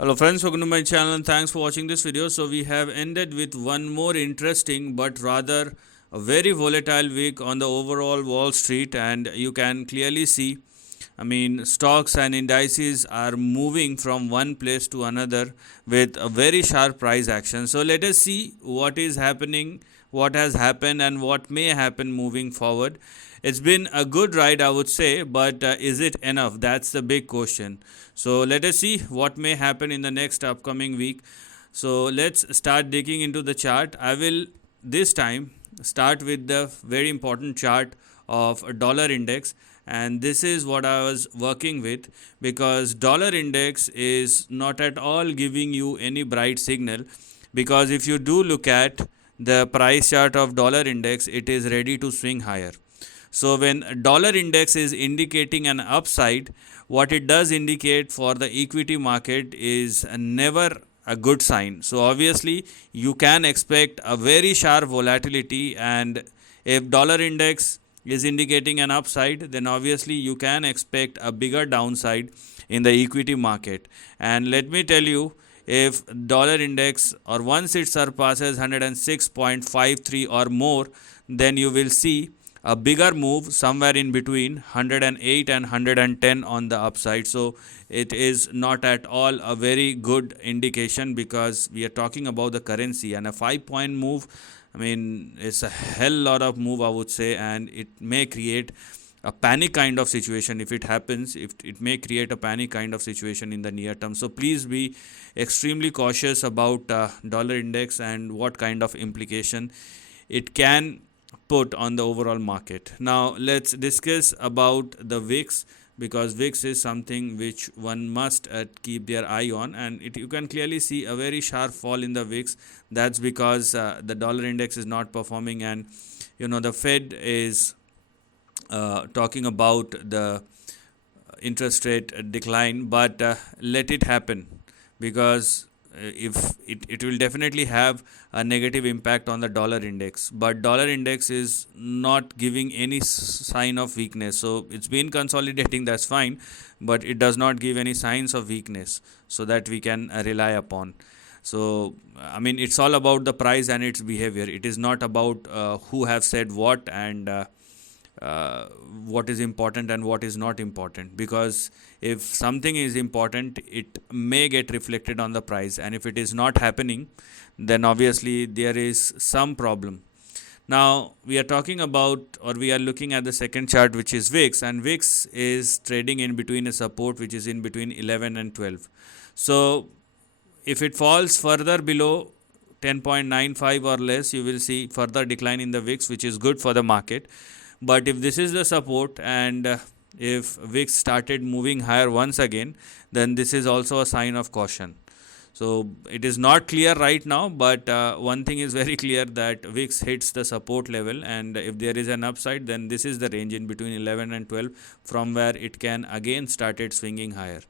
Hello friends, welcome to my channel and thanks for watching this video. So we have ended with one more interesting but rather a very volatile week on the overall Wall Street, and you can clearly see, stocks and indices are moving from one place to another with a very sharp price action. So let us see what is happening, what has happened and what may happen moving forward. It's been a good ride, I would say, but is it enough? That's the big question. So let us see what may happen in the next upcoming week. So let's start digging into the chart. I will this time start with the very important chart of a dollar index, and this is what I was working with, because dollar index is not at all giving you any bright signal, because if you do look at the price chart of dollar index, it is ready to swing higher. So when dollar index is indicating an upside, what it does indicate for the equity market is never a good sign. So obviously you can expect a very sharp volatility, and if dollar index is indicating an upside, then obviously you can expect a bigger downside in the equity market. And let me tell you, if dollar index or once it surpasses 106.53 or more, then you will see a bigger move somewhere in between 108 and 110 on the upside. So it is not at all a very good indication, because we are talking about the currency, and a 5-point move, it's a hell lot of move, I would say, and it may create a panic kind of situation. If it happens, if it may create a panic kind of situation in the near term. So please be extremely cautious about dollar index and what kind of implication it can put on the overall market. Now let's discuss about the VIX, because VIX is something which one must keep their eye on, and you can clearly see a very sharp fall in the VIX. That's because the dollar index is not performing, and the Fed is talking about the interest rate decline, but let it happen, because if it will definitely have a negative impact on the dollar index. But dollar index is not giving any sign of weakness, so it's been consolidating, that's fine, but it does not give any signs of weakness so that we can rely upon. So it's all about the price and its behavior. It is not about who have said what, and what is important and what is not important, because if something is important, it may get reflected on the price, and if it is not happening, then obviously there is some problem. Now we are talking about, or we are looking at the second chart, which is VIX, and VIX is trading in between a support which is in between 11 and 12. So if it falls further below 10.95 or less, you will see further decline in the VIX, which is good for the market. But if this is the support, and if VIX started moving higher once again, then this is also a sign of caution. So it is not clear right now, but one thing is very clear, that VIX hits the support level, and if there is an upside, then this is the range in between 11 and 12, from where it can again started swinging higher.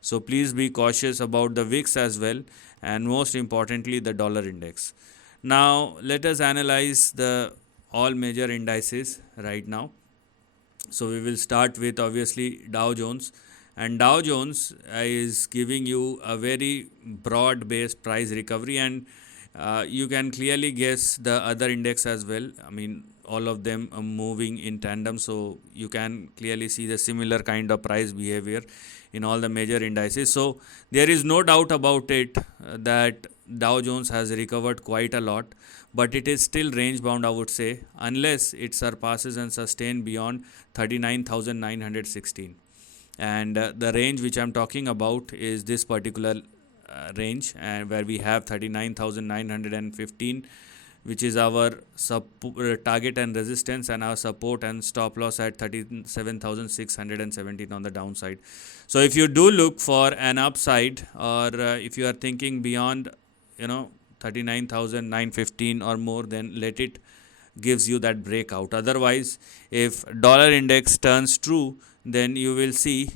So please be cautious about the VIX as well, and most importantly the dollar index. Now let us analyze the all major indices right now. So we will start with obviously Dow Jones, and Dow Jones is giving you a very broad based price recovery, and you can clearly guess the other index as well. All of them are moving in tandem, so you can clearly see the similar kind of price behavior in all the major indices. So there is no doubt about it that Dow Jones has recovered quite a lot, but it is still range bound, I would say, unless it surpasses and sustains beyond 39,916. And the range which I'm talking about is this particular range, and where we have 39,915, which is our target and resistance, and our support and stop loss at 37,617 on the downside. So if you do look for an upside, or if you are thinking beyond 39,915 or more, then let it gives you that breakout. Otherwise, if dollar index turns true, then you will see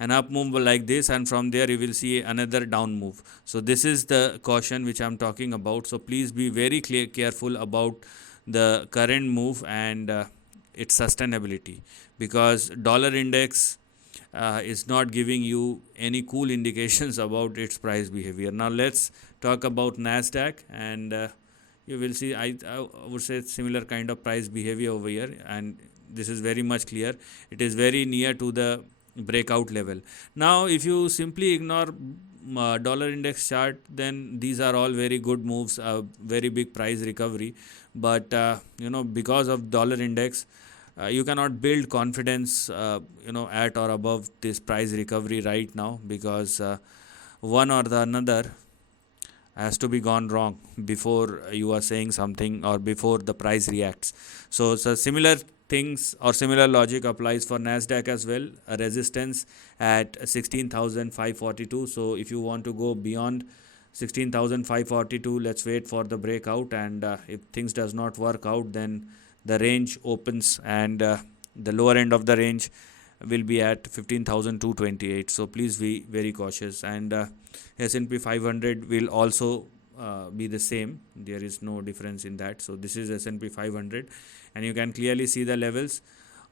an up move like this, and from there you will see another down move. So this is the caution which I'm talking about. So please be very careful about the current move and its sustainability, because dollar index is not giving you any cool indications about its price behavior. Now let's talk about Nasdaq, and you will see I would say similar kind of price behavior over here, and this is very much clear. It is very near to the breakout level. Now if you simply ignore dollar index chart, then these are all very good moves, very big price recovery, but because of dollar index, you cannot build confidence at or above this price recovery right now, because one or the another has to be gone wrong before you are saying something or before the price reacts. So similar things or similar logic applies for Nasdaq as well. A resistance at 16,542. So if you want to go beyond 16,542, let's wait for the breakout, and if things does not work out, then the range opens, and the lower end of the range will be at 15,228. So please be very cautious, and S&P 500 will also be the same. There is no difference in that. So this is S&P 500, and you can clearly see the levels.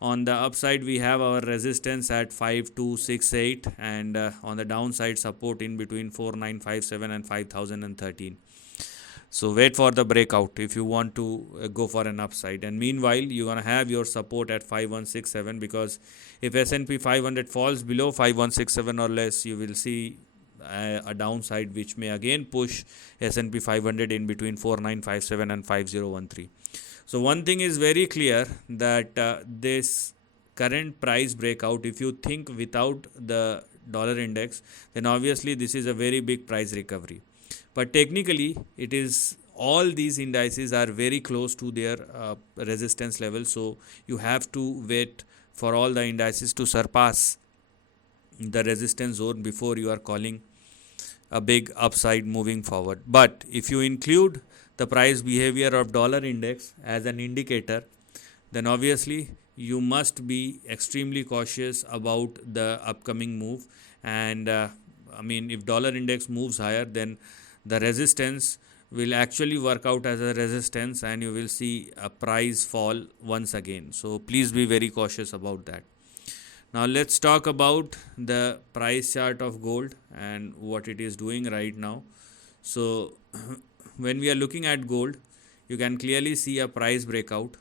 On the upside, we have our resistance at 5268, and on the downside, support in between 4957 and 5013. So wait for the breakout if you want to go for an upside, and meanwhile you're gonna have your support at 5167, because if S&P 500 falls below 5167 or less, you will see a downside which may again push S&P 500 in between 4957 and 5013. So one thing is very clear, that this current price breakout, if you think without the dollar index, then obviously this is a very big price recovery. But technically, it is all these indices are very close to their resistance level. So you have to wait for all the indices to surpass the resistance zone before you are calling a big upside moving forward. But if you include the price behavior of dollar index as an indicator, then obviously you must be extremely cautious about the upcoming move. And if dollar index moves higher, then the resistance will actually work out as a resistance, and you will see a price fall once again. So please be very cautious about that. Now let's talk about the price chart of gold and what it is doing right now. So when we are looking at gold, you can clearly see a price breakout.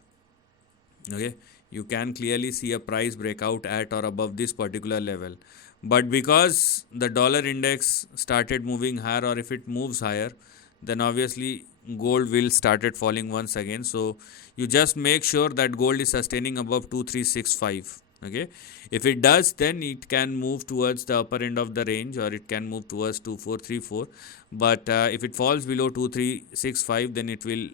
Okay, you can clearly see a price breakout at or above this particular level. But because the dollar index started moving higher, or if it moves higher, then obviously gold will started falling once again. So you just make sure that gold is sustaining above 2365. Okay, if it does, then it can move towards the upper end of the range, or it can move towards 2434. But if it falls below 2365, then it will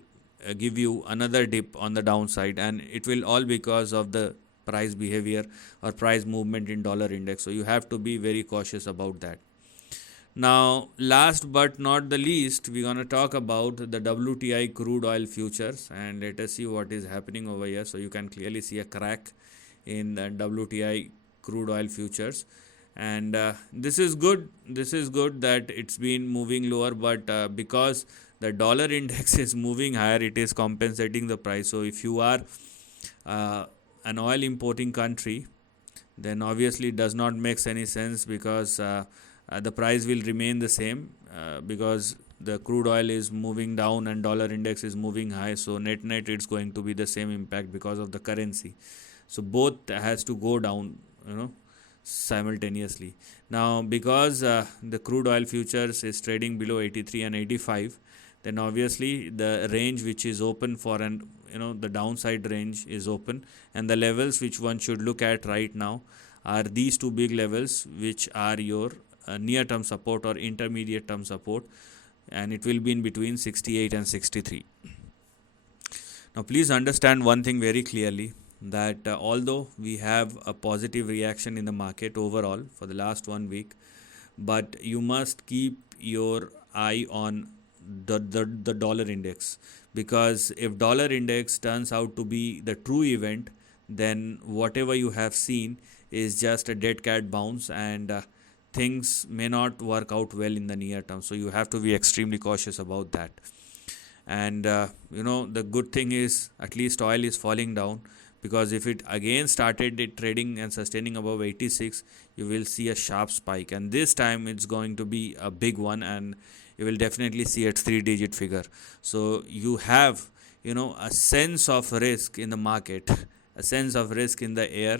give you another dip on the downside, and it will all because of the price behavior or price movement in dollar index. So you have to be very cautious about that. Now last but not the least, we're going to talk about the WTI crude oil futures, and let us see what is happening over here. So you can clearly see a crack in the WTI crude oil futures, and this is good that it's been moving lower, but because the dollar index is moving higher, it is compensating the price. So if you are an oil importing country, then obviously it does not make any sense, because the price will remain the same, because the crude oil is moving down and dollar index is moving high. So net it's going to be the same impact because of the currency. So both has to go down, simultaneously. Now because the crude oil futures is trading below 83 and 85, then obviously the range which is open for the downside range is open, and the levels which one should look at right now are these two big levels, which are your near term support or intermediate term support, and it will be in between 68 and 63. Now please understand one thing very clearly, that although we have a positive reaction in the market overall for the last 1 week, but you must keep your eye on the dollar index, because if dollar index turns out to be the true event, then whatever you have seen is just a dead cat bounce, and things may not work out well in the near term. So you have to be extremely cautious about that. And the good thing is at least oil is falling down, because if it again started it trading and sustaining above 86, you will see a sharp spike, and this time it's going to be a big one, and you will definitely see a 3-digit figure. So you have, a sense of risk in the market, a sense of risk in the air,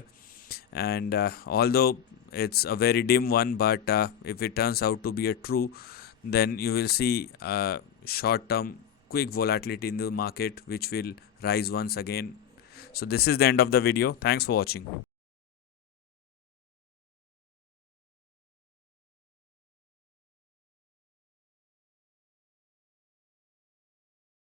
and although it's a very dim one, but if it turns out to be a true, then you will see short term quick volatility in the market which will rise once again. So this is the end of the video. Thanks for watching.